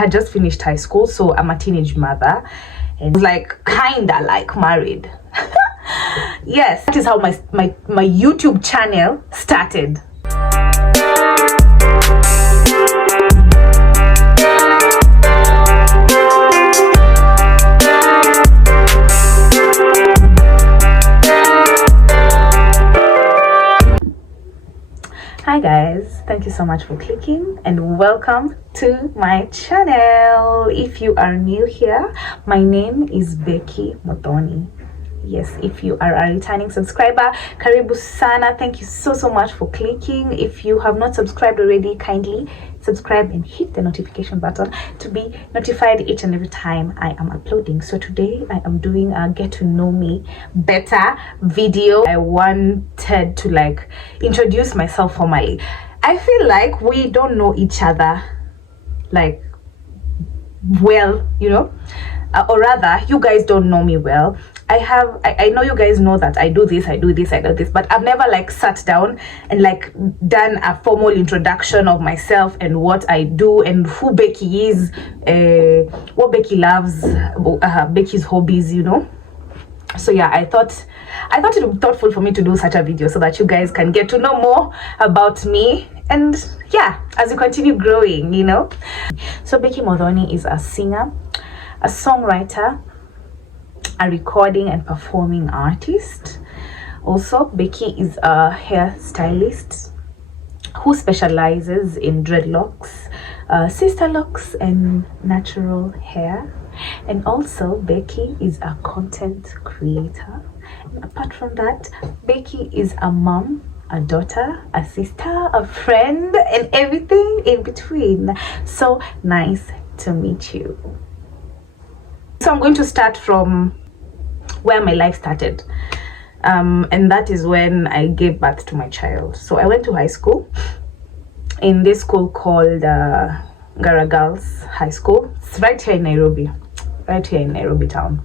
I had just finished high school, so I'm a teenage mother and like kinda like married. Yes, that is how my YouTube channel started. Hi guys, thank you so much for clicking and welcome to my channel. If you are new here, my name is Becky Muthoni. Yes, if you are a returning subscriber, karibu sana. Thank you so much for clicking. If you have not subscribed already, kindly subscribe and hit the notification button to be notified each and every time I am uploading. So today I am doing a get to know me better video. I wanted to like introduce myself formally. I feel like we don't know each other like well, you know, or rather you guys don't know me well. I know you guys know that I do this, but I've never like sat down and like done a formal introduction of myself and what I do and who Becky is, what Becky loves, Becky's hobbies, you know. So yeah, I thought it would be thoughtful for me to do such a video so that you guys can get to know more about me, and yeah, as you continue growing, you know. So Becky Muthoni is a singer, a songwriter, a recording and performing artist. Also, Becky is a hairstylist who specializes in dreadlocks, sister locks and natural hair. And also Becky is a content creator. And apart from that, Becky is a mom, a daughter, a sister, a friend, and everything in between. So nice to meet you. So I'm going to start from where my life started, and that is when I gave birth to my child. So I went to high school in this school called Gara Girls High School. It's right here in Nairobi town.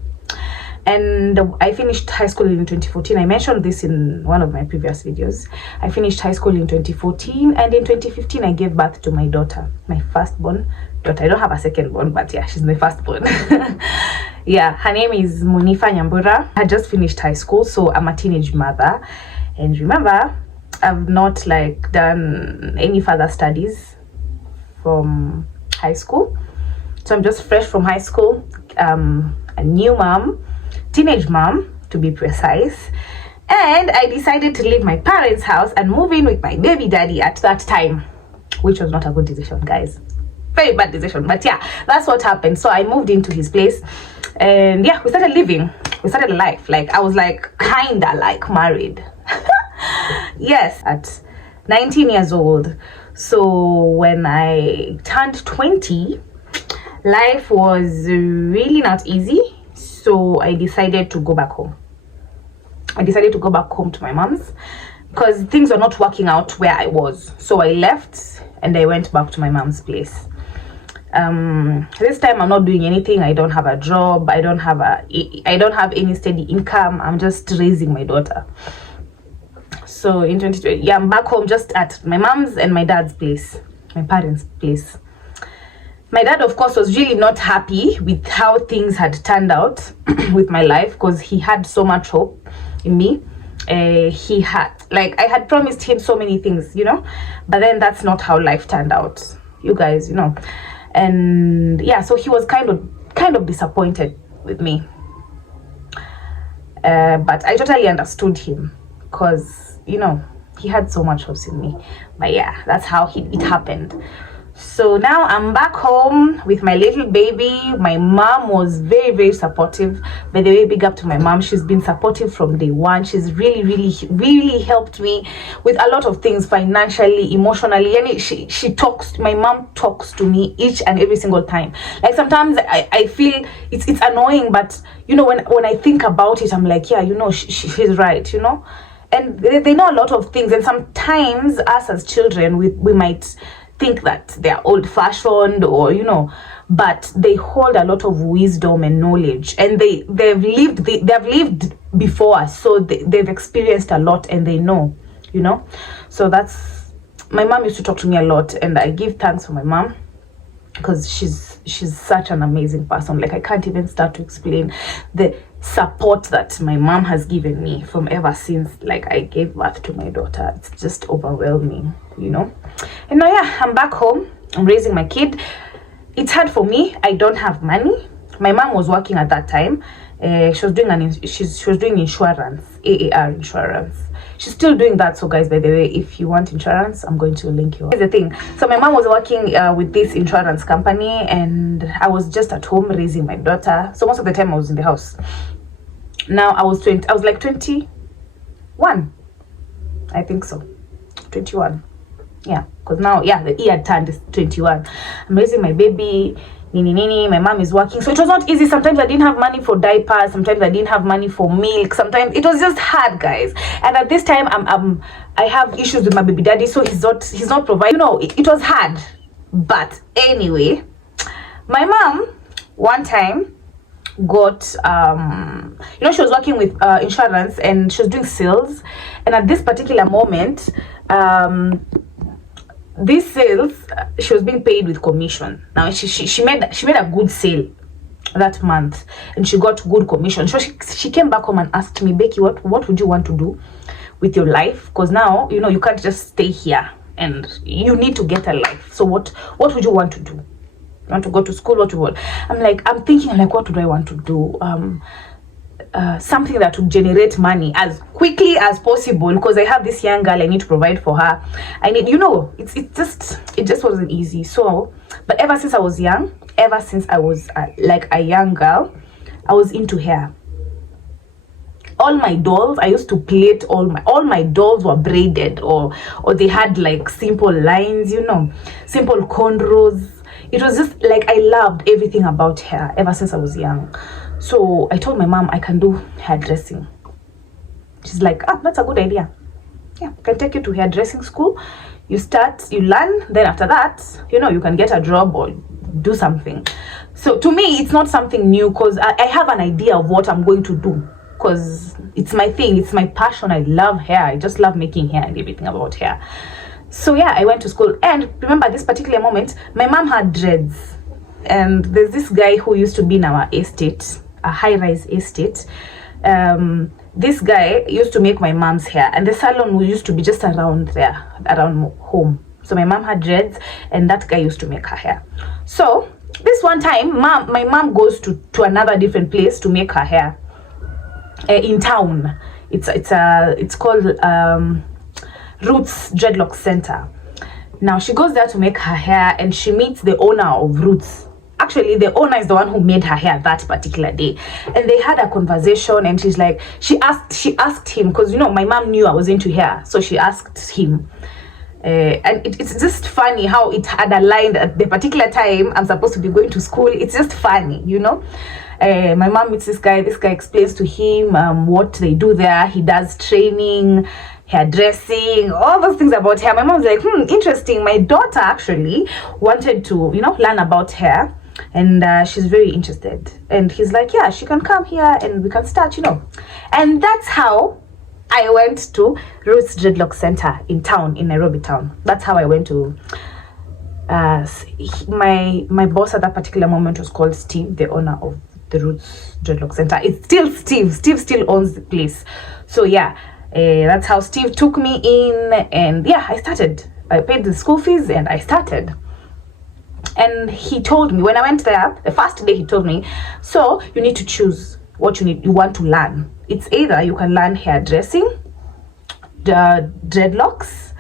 And I finished high school in 2014. I mentioned this in one of my previous videos. I finished high school in 2014, and in 2015 I gave birth to my daughter, my firstborn daughter. I don't have a second born, but yeah, she's my firstborn. Yeah, her name is Munifa Nyambura. I just finished high school, so I'm a teenage mother. And remember, I've not like done any further studies from high school. So I'm just fresh from high school, a new mom, teenage mom to be precise. And I decided to leave my parents' house and move in with my baby daddy at that time, which was not a good decision, guys. Very bad decision, but yeah, that's what happened. So I moved into his place, and yeah, we started living. We started a life. Like I was like kinda like married. Yes, at 19 years old. So when I turned 20, life was really not easy. So I decided to go back home. I decided to go back home to my mom's because things were not working out where I was. So I left and I went back to my mom's place. This time I'm not doing anything. I don't have a job. I don't have any steady income. I'm just raising my daughter. So in 2020, yeah, I'm back home just at my mom's and my dad's place, my parents' place. My dad, of course, was really not happy with how things had turned out with my life because he had so much hope in me. He had, like, I had promised him so many things, you know, but then that's not how life turned out, you guys, you know. And yeah, so he was kind of disappointed with me, but I totally understood him because, you know, he had so much hopes in me. But yeah, that's how it happened. So now I'm back home with my little baby. My mom was very supportive. By the way, big up to my mom. She's been supportive from day one. She's really helped me with a lot of things, financially, emotionally. And she talks, my mom talks to me each and every single time. Like sometimes I feel it's annoying, but you know, when I think about it, I'm like, yeah, you know, she's right, you know. And they know a lot of things, and sometimes us as children, we might think that they're old-fashioned, or you know, but they hold a lot of wisdom and knowledge, and they've lived before us, so they've experienced a lot and they know, you know. So that's, my mom used to talk to me a lot, and I give thanks for my mom. because she's such an amazing person. Like, I can't even start to explain the support that my mom has given me from ever since like I gave birth to my daughter. It's just overwhelming, you know. And now, yeah, I'm back home. I'm raising my kid. It's hard for me. I don't have money. My mom was working at that time. She was doing insurance, AAR insurance. She's still doing that. So guys, by the way, if you want insurance, I'm going to link you. Here's the thing. So my mom was working with this insurance company, and I was just at home raising my daughter. So most of the time I was in the house. Now I was like 21, I think so, 21. Yeah, because now, yeah, the year turned is 21. I'm raising my baby. My mom is working, so it was not easy. Sometimes I didn't have money for diapers, sometimes I didn't have money for milk, sometimes it was just hard, guys. And at this time I have issues with my baby daddy, so he's not providing, you know. It was hard. But anyway, my mom one time got you know, she was working with insurance, and she was doing sales, and at this particular moment, these sales, she was being paid with commission. Now she made a good sale that month, and she got good commission. So she came back home and asked me, Becky, what would you want to do with your life? Because now, you know, you can't just stay here, and you need to get a life. So what would you want to do? You want to go to school? What you want? I'm thinking, like, what do I want to do? Something that would generate money as quickly as possible, because I have this young girl. I need to provide for her. I need, you know, it just wasn't easy. So, but ever since I was young, ever since I was like a young girl, I was into hair. All my dolls, I used to plait all my dolls were braided, or they had like simple lines, you know, simple cornrows. It was just like, I loved everything about hair ever since I was young. So I told my mom I can do hairdressing. She's like, that's a good idea. Yeah, I can take you to hairdressing school. You learn, then after that, you know, you can get a job or do something. So to me, it's not something new, because I have an idea of what I'm going to do, because it's my thing, it's my passion. I love hair. I just love making hair and everything about hair. So yeah, I went to school, and remember, this particular moment, my mom had dreads, and there's this guy who used to be in our estate, a high-rise estate. This guy used to make my mom's hair, and the salon used to be just around there, around home. So my mom had dreads, and that guy used to make her hair. So this one time, my mom goes to another different place to make her hair in town. It's called Roots Dreadlock Center. Now she goes there to make her hair, and she meets the owner of Roots. Actually, the owner is the one who made her hair that particular day, and they had a conversation. And she's like, she asked him, because, you know, my mom knew I was into hair, so she asked him. And it's just funny how it had aligned at the particular time I'm supposed to be going to school. It's just funny, you know. My mom meets this guy. This guy explains to him what they do there. He does training, hairdressing, all those things about hair. My mom's like, interesting. My daughter actually wanted to, you know, learn about hair, and she's very interested. And he's like, yeah, she can come here and we can start, you know. And that's how I went to Roots Dreadlock Center in town, in Nairobi town. That's how I went to my boss at that particular moment was called Steve, the owner of the Roots Dreadlock Center. It's still Steve. Steve still owns the place. So yeah, that's how Steve took me in, and yeah, I started. I paid the school fees and I started. And he told me, when I went there, the first day he told me, so you need to choose what you want to learn. It's either you can learn hairdressing, the dreadlocks,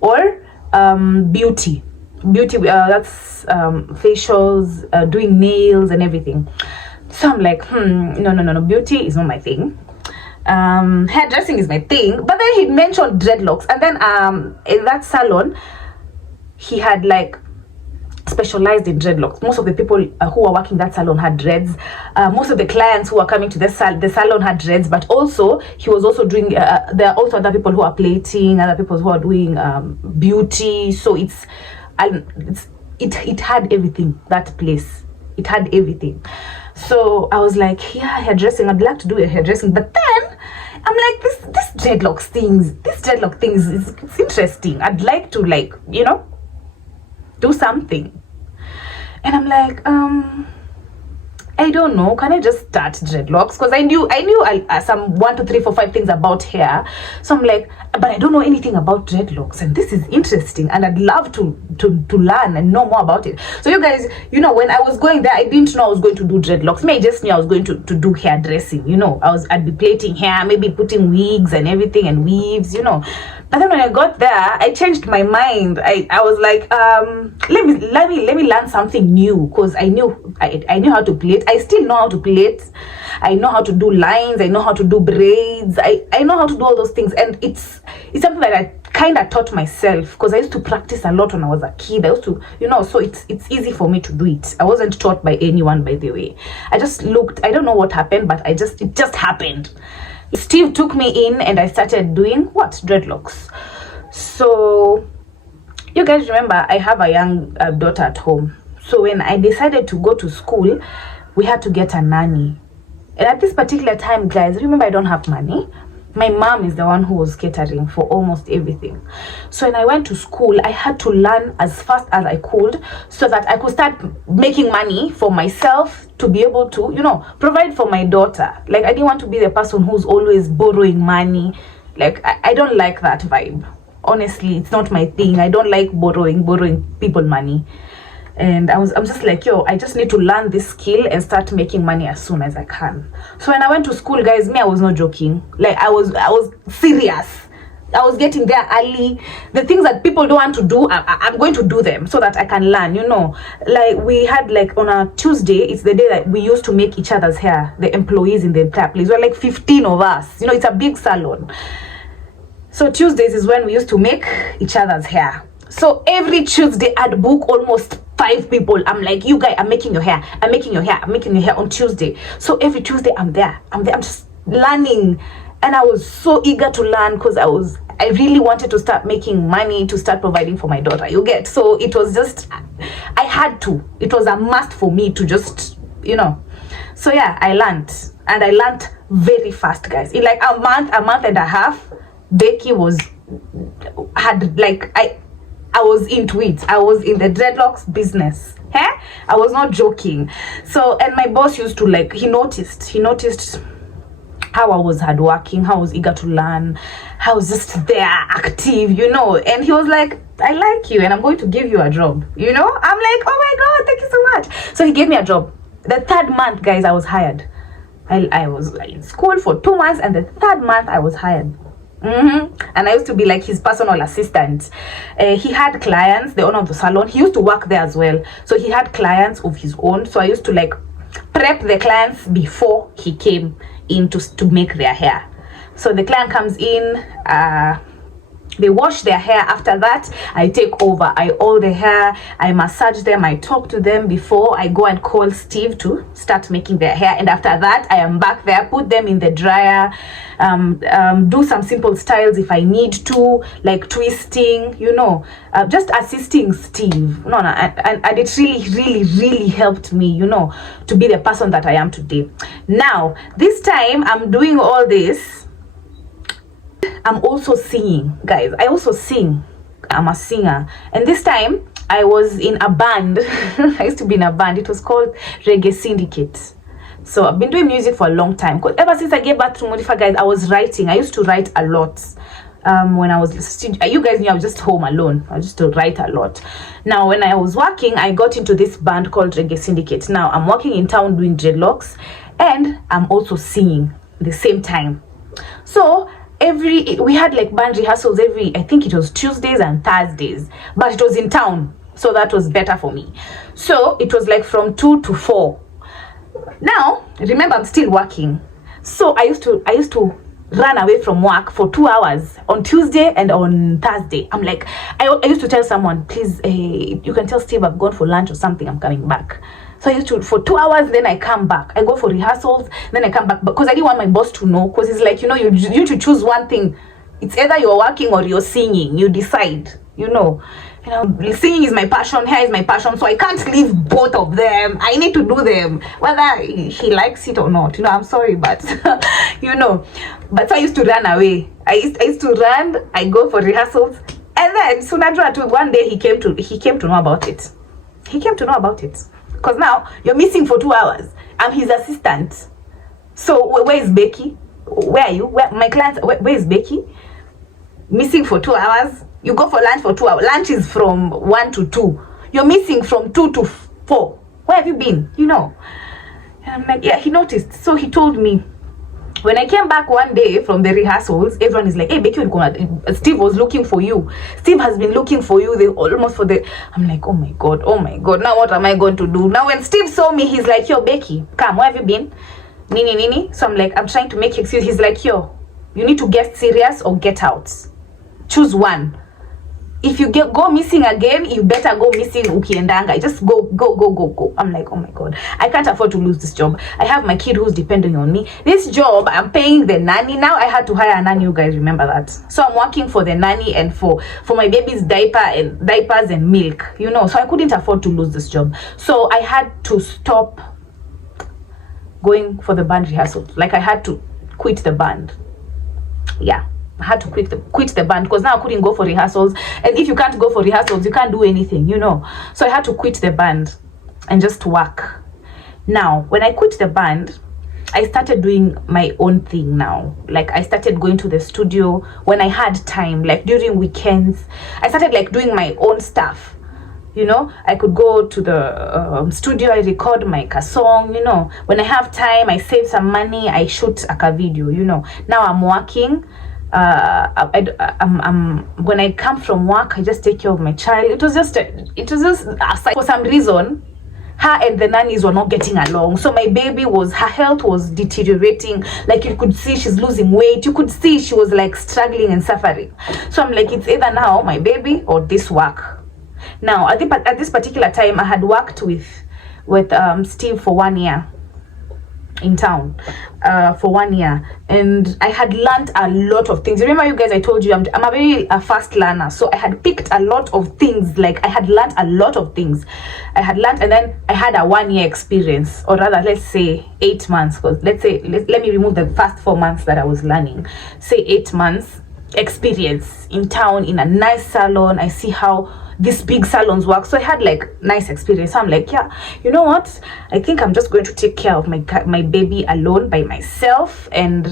or beauty. That's facials, doing nails and everything. So I'm like, no, beauty is not my thing. Hairdressing is my thing. But then he mentioned dreadlocks, and then in that salon he had like specialized in dreadlocks. Most of the people who were working that salon had dreads. Most of the clients who were coming to the salon had dreads. But also he was also doing there are also other people who are plating, other people who are doing beauty. So it had everything. That place, it had everything. So I was like, yeah, hairdressing, I'd like to do a hairdressing. But then I'm like, this dreadlock things it's interesting. I'd like to, like, you know, do something. And I'm like, I don't know. Can I just start dreadlocks? Because I knew some 1, 2, 3, 4, 5 things about hair. So I'm like, but I don't know anything about dreadlocks, and this is interesting, and I'd love to learn and know more about it. So you guys, you know, when I was going there, I didn't know I was going to do dreadlocks. I just knew I was going to do hairdressing. You know, I'd be plaiting hair, maybe putting wigs and everything and weaves. You know. But then when I got there, I changed my mind. I was like, let me learn something new, because I knew how to plait. I still know how to plait. I know how to do lines. I know how to do braids. I know how to do all those things, and it's something that I kind of taught myself, because I used to practice a lot when I was a kid. I used to, you know, so it's easy for me to do it. I wasn't taught by anyone, by the way. I just looked. I don't know what happened, but it just happened. Steve took me in and I started doing dreadlocks. So you guys remember, I have a young daughter at home. So when I decided to go to school, we had to get a nanny. And at this particular time, guys, remember, I don't have money. My mom is the one who was catering for almost everything. So when I went to school, I had to learn as fast as I could, so that I could start making money for myself, to be able to, you know, provide for my daughter. Like, I didn't want to be the person who's always borrowing money. Like, I don't like that vibe. Honestly, it's not my thing. I don't like borrowing people money. And I'm just like, yo, I just need to learn this skill and start making money as soon as I can. So when I went to school, guys, I was not joking. Like, I was serious. I was getting there early. The things that people don't want to do, I'm going to do them, so that I can learn, you know. Like, we had, like, on a Tuesday, it's the day that we used to make each other's hair, the employees in the entire place. We're like 15 of us. You know, it's a big salon. So Tuesdays is when we used to make each other's hair. So every Tuesday, I'd book almost 5 people. I'm like, you guys, I'm making your hair. I'm making your hair on Tuesday. So every Tuesday, I'm there. I'm just learning. And I was so eager to learn, because I really wanted to start making money, to start providing for my daughter. You get? So it was just, I had to. It was a must for me to just, you know. So yeah, I learned. And I learned very fast, guys. In like a month and a half, Becky I was into it. I was in the dreadlocks business. I was not joking. So, and my boss used to, like, he noticed how I was hardworking, how I was eager to learn, how I was just there, active, you know. And he was like, I like you, and I'm going to give you a job, you know. I'm like, oh my God, thank you so much. So he gave me a job. The 3rd month, guys, I was hired. I was in school for 2 months, and the 3rd month I was hired. And I used to be like his personal assistant. He had clients, the owner of the salon. He used to work there as well, so he had clients of his own. So I used to, like, prep the clients before he came in to make their hair. So the client comes in, they wash their hair. After that, I take over. I oil the hair, I massage them, I talk to them before I go and call Steve to start making their hair. And after that, I am back there, put them in the dryer, do some simple styles if I need to, like twisting, you know, just assisting Steve. And it really helped me, you know, to be the person that I am today. Now, this time I'm doing all this, I'm also singing, guys. I also sing. I'm a singer. And this time, I was in a band. I used to be in a band. It was called Reggae Syndicate. So I've been doing music for a long time. Because ever since I gave birth to Modifa, guys, I was writing. I used to write a lot. When I was, you guys knew I was just home alone. I used to write a lot. Now, when I was working, I got into this band called Reggae Syndicate. Now, I'm working in town doing dreadlocks. And I'm also singing at the same time. So, we had like band rehearsals I think it was Tuesdays and Thursdays, but it was in town, so that was better for me. So it was like from 2 to 4. Now remember, I'm still working, so I used to run away from work for 2 hours on Tuesday and on Thursday. I'm like, I used to tell someone, please, you can tell Steve I've gone for lunch or something, I'm coming back. So I used to, for 2 hours, then I come back. I go for rehearsals, then I come back. Because I didn't want my boss to know. Because it's like, you know, you need to choose one thing. It's either you're working or you're singing. You decide, you know. Singing is my passion, hair is my passion. So I can't leave both of them. I need to do them. Whether he likes it or not. You know, I'm sorry, but, you know. But so I used to run away. I used to run. I go for rehearsals. And then, so one day he came to know about it. He came to know about it. Because now you're missing for 2 hours. I'm his assistant. So where is Becky? Where are you? Where my clients? Where is Becky? Missing for 2 hours. You go for lunch for 2 hours. Lunch is from 1 to 2. You're missing from 2 to 4. Where have you been? You know. And I'm like, yeah, he noticed. So he told me. When I came back one day from the rehearsals, everyone is like, hey, Becky, Steve was looking for you. Steve has been looking for you. They almost for the... I'm like, oh my God. Now what am I going to do? Now when Steve saw me, he's like, yo, Becky, come, where have you been? Nini. So I'm like, I'm trying to make excuse. He's like, yo, you need to get serious or get out. Choose one. If you go missing again, you better go missing ukiendanga. Just go. I'm like, oh my God, I can't afford to lose this job. I have my kid who's depending on me. This job, I'm paying the nanny. Now I had to hire a nanny. You guys remember that? So I'm working for the nanny and for my baby's diapers and milk, you know. So I couldn't afford to lose this job. So I had to stop going for the band rehearsals. Like I had to quit the band. Yeah. I had to quit the band because now I couldn't go for rehearsals, and if you can't go for rehearsals, you can't do anything, you know. So I had to quit the band and just work. Now when I quit the band, I started doing my own thing now. Like I started going to the studio when I had time, like during weekends. I started like doing my own stuff, you know. I could go to the studio, I record a song, you know. When I have time, I save some money, I shoot a video, you know. Now I'm working. When I come from work, I just take care of my child. It was just for some reason, her and the nannies were not getting along. So my baby her health was deteriorating. Like you could see she's losing weight. You could see she was like struggling and suffering. So I'm like, it's either now my baby or this work. Now at this particular time, I had worked with Steve for 1 year in town for 1 year, and I had learned a lot of things. Remember, you guys, I told you I'm a very fast learner, so I had picked a lot of things. Like I had learned a lot of things. And then I had a 1 year experience, or rather let's say 8 months, because let me remove the first 4 months that I was learning. Say 8 months experience in town in a nice salon. I see how these big salons work, so I had like nice experience. So I'm like, yeah, you know what, I think I'm just going to take care of my baby alone by myself, and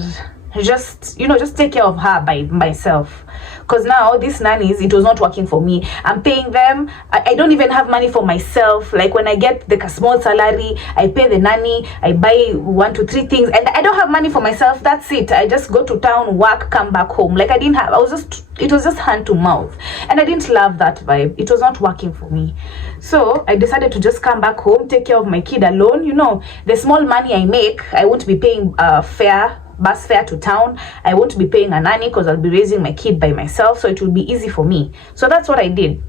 just take care of her by myself. Because now these nannies, it was not working for me. I'm paying them. I don't even have money for myself. Like when I get the small salary, I pay the nanny, I buy 1 to 3 things, and I don't have money for myself. That's it. I just go to town, work, come back home. Like it was just hand to mouth, and I didn't love that vibe. It was not working for me. So I decided to just come back home, take care of my kid alone. You know, the small money I make, I won't be paying bus fare to town. I won't be paying a nanny because I'll be raising my kid by myself, so it will be easy for me. So that's what I did.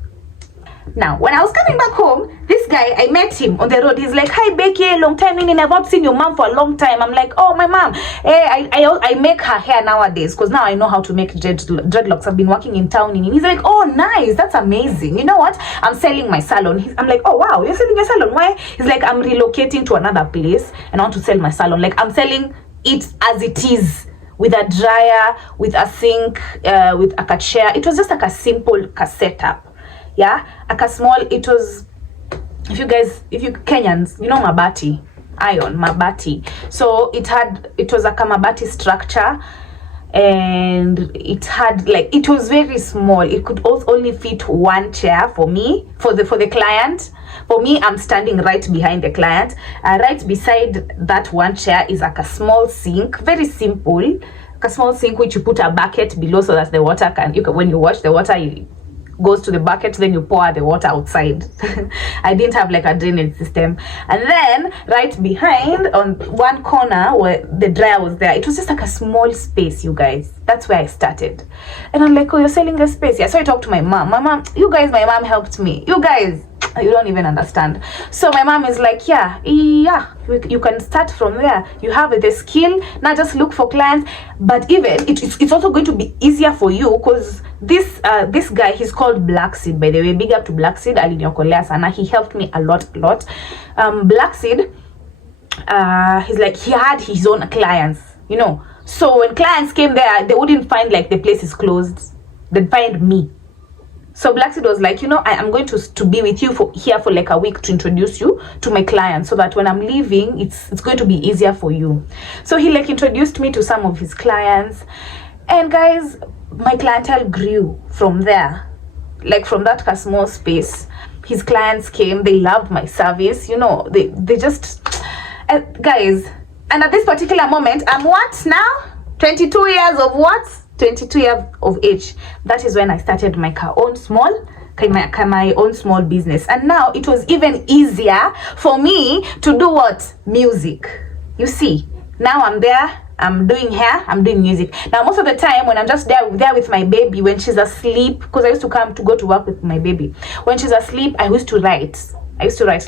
Now when I was coming back home, this guy, I met him on the road. He's like, hi Becky, long time in, I've not seen your mom for a long time. I'm like, oh, my mom, I make her hair nowadays because now I know how to make dreadlocks. I've been working in town. And he's like, oh nice, that's amazing. You know what, I'm selling my salon. I'm like, oh wow, you're selling your salon? Why? He's like, I'm relocating to another place and I want to sell my salon. Like I'm selling it as it is, with a dryer, with a sink, with a chair. It was just like a simple setup. Yeah, like a small, it was, if you Kenyans, you know mabati, iron, mabati. So it was like a mabati structure, and it was very small. It could also only fit 1 chair for me, for the client. For me, I'm standing right behind the client. Right beside that 1 chair is like a small sink, very simple, like a small sink which you put a bucket below so that the water when you wash, the water goes to the bucket, then you pour the water outside. I didn't have like a drainage system. And then right behind, on one corner where the dryer was there, it was just like a small space, you guys. That's where I started. And I'm like, oh, you're selling the space? Yeah. So I talked to my mom. My mom helped me. You guys, you don't even understand. So my mom is like, yeah, you can start from there. You have the skill, now just look for clients. But even it's also going to be easier for you because this guy, he's called Blackseed, by the way. Big up to Blackseed, aliniokolea sana. He helped me a lot. Blackseed, he's like, he had his own clients, you know. So when clients came there, they wouldn't find like the place is closed. They'd find me. So Black Seed was like, I am going to be with you here for like a week to introduce you to my clients, so that when I'm leaving, it's going to be easier for you. So he like introduced me to some of his clients, and guys, my clientele grew from there. Like from that small space, his clients came, they loved my service, they just, guys, and at this particular moment, I'm what now? 22 years of what? 22 years of age. That is when I started my own small business. And now it was even easier for me to do what? Music. You see, now I'm there, I'm doing hair, I'm doing music. Now most of the time when I'm just there with my baby, when she's asleep, because I used to go to work with my baby. When she's asleep, I used to write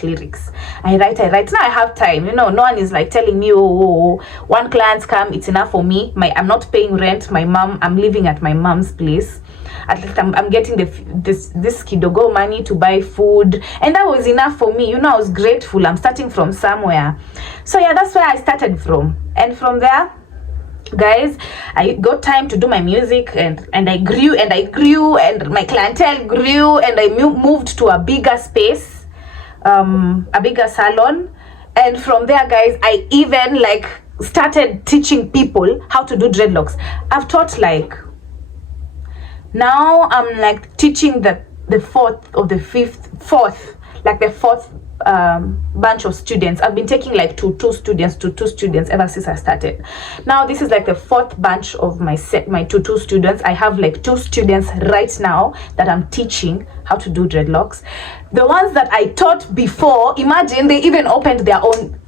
lyrics. I write. Now I have time, no one is like telling me, one client come, it's enough for me. I'm not paying rent. I'm living at my mom's place. At least I'm getting this kidogo money to buy food, and that was enough for me. I was grateful. I'm starting from somewhere. So yeah, that's where I started from. And from there, guys, I got time to do my music, and I grew, and my clientele grew, and I moved to a bigger space, a bigger salon. And from there, guys, I even like started teaching people how to do dreadlocks. I've taught like, now I'm like teaching the fourth bunch of students. I've been taking like two students ever since I started. Now this is like the fourth bunch of my two students. I have like 2 students right now that I'm teaching how to do dreadlocks. The ones that I taught before, imagine, they even opened their own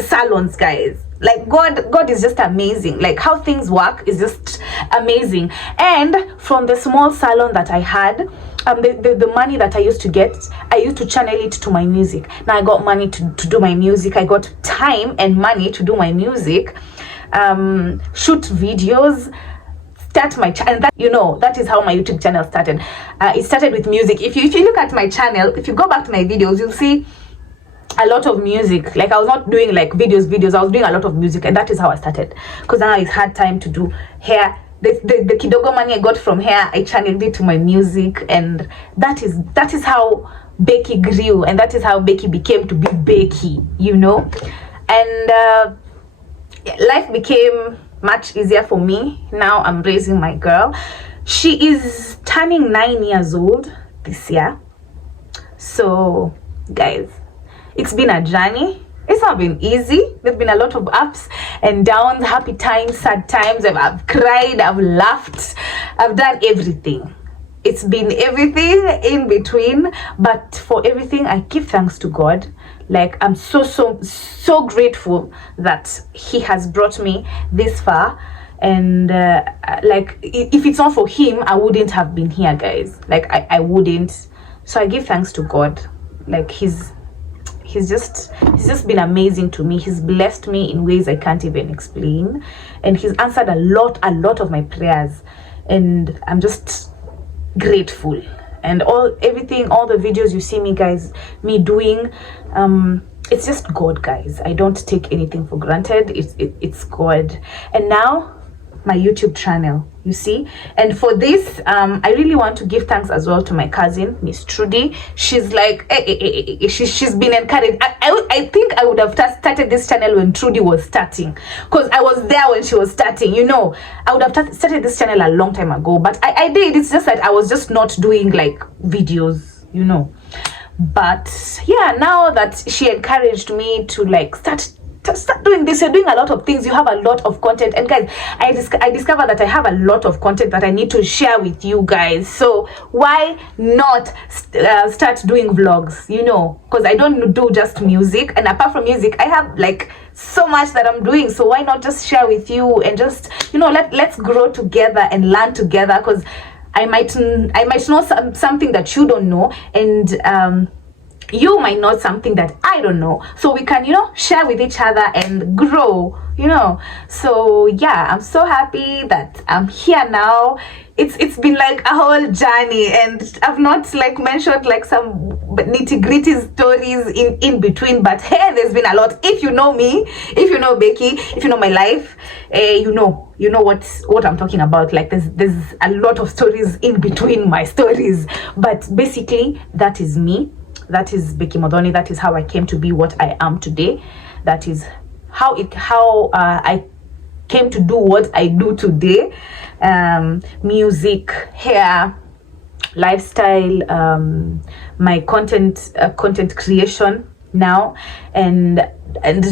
salons, guys. Like God is just amazing. Like how things work is just amazing. And from the small salon that I had, the money that I used to get, I used to channel it to my music. Now I got money to do my music. I got time and money to do my music, shoot videos, start my channel. That is how my YouTube channel started. It started with music. If you look at my channel, if you go back to my videos, you'll see a lot of music. Like I was not doing like videos, I was doing a lot of music, and that is how I started, because now I had time to do hair. The kidogo money I got from hair, I channeled it to my music, and that is how Becky grew, and that is how Becky became to be Becky, and life became much easier for me. Now I'm raising my girl. She is turning 9 years old this year. So guys, it's been a journey. It's not been easy. There's been a lot of ups and downs, happy times, sad times. I've cried, I've laughed, I've done everything. It's been everything in between, but for everything I give thanks to God. Like I'm so grateful that He has brought me this far. And like if it's not for Him, I wouldn't have been here, guys. Like I wouldn't. So I give thanks to God. Like He's just been amazing to me. He's blessed me in ways I can't even explain, and He's answered a lot of my prayers, and I'm just grateful. And all the videos you see me doing, it's just God, guys. I don't take anything for granted. It's God. And now my YouTube channel, you see. And for this, I really want to give thanks as well to my cousin, Miss Trudy. She's like, she's been encouraged. I think I would have started this channel when Trudy was starting, because I was there when she was starting. I would have started this channel a long time ago, but I did. It's just that I was just not doing like videos, But yeah, now that she encouraged me to like start doing this, you're doing a lot of things, you have a lot of content. And guys, I discovered that I have a lot of content that I need to share with you guys. So why not start doing vlogs, because I don't do just music, and apart from music I have like so much that I'm doing. So why not just share with you, and just let's grow together and learn together, because I might know something that you don't know, and you might know something that I don't know, so we can, you know, share with each other and grow, you know. So yeah, I'm so happy that I'm here now. It's been like a whole journey, and I've not like mentioned like some nitty-gritty stories in between, but hey, there's been a lot. If you know me, if you know Becky, if you know my life, you know what I'm talking about. Like there's a lot of stories in between my stories, but basically that is me. That is Becky Muthoni. That is how I came to be what I am today. That is how I came to do what I do today. Music, hair, lifestyle, my content creation now, and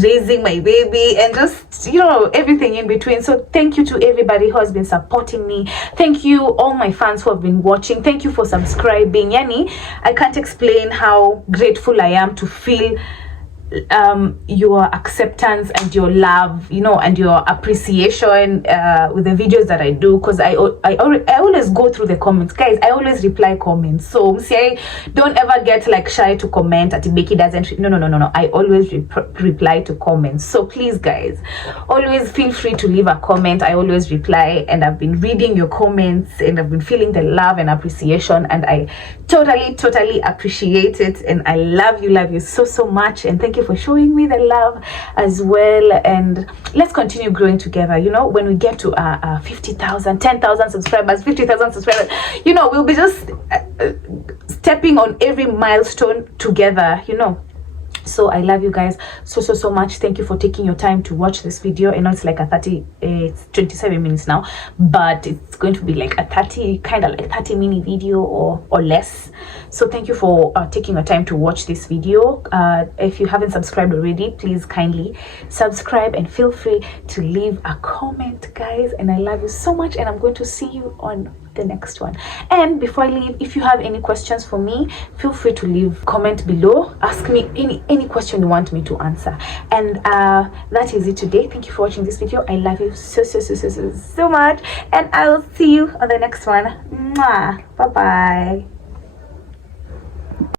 raising my baby, and just, you know, everything in between. So thank you to everybody who has been supporting me. Thank you all my fans who have been watching. Thank you for subscribing. Yani, I can't explain how grateful I am to feel your acceptance and your love, you know, and your appreciation with the videos that I do, because I always go through the comments, guys. I always reply comments, so say don't ever get like shy to comment at Becky doesn't. No, I always reply to comments. So please guys, always feel free to leave a comment. I always reply, and I've been reading your comments, and I've been feeling the love and appreciation, and I totally appreciate it, and I love you so much, and thank you for showing me the love as well. And let's continue growing together. You know, when we get to 50,000, 10,000 subscribers, 50,000 subscribers, you know, we'll be just stepping on every milestone together, you know. So I love you guys so much. Thank you for taking your time to watch this video. I know it's like a 30, it's 27 minutes now, but it's going to be like a 30, kind of like 30-minute video or less. So thank you for taking your time to watch this video. If you haven't subscribed already, please kindly subscribe, and feel free to leave a comment, guys. And I love you so much, and I'm going to see you on the next one. And before I leave, if you have any questions for me, feel free to leave comment below. Ask me any question you want me to answer. And that is it today. Thank you for watching this video. I love you so much, and I'll see you on the next one. Mwah. Bye bye.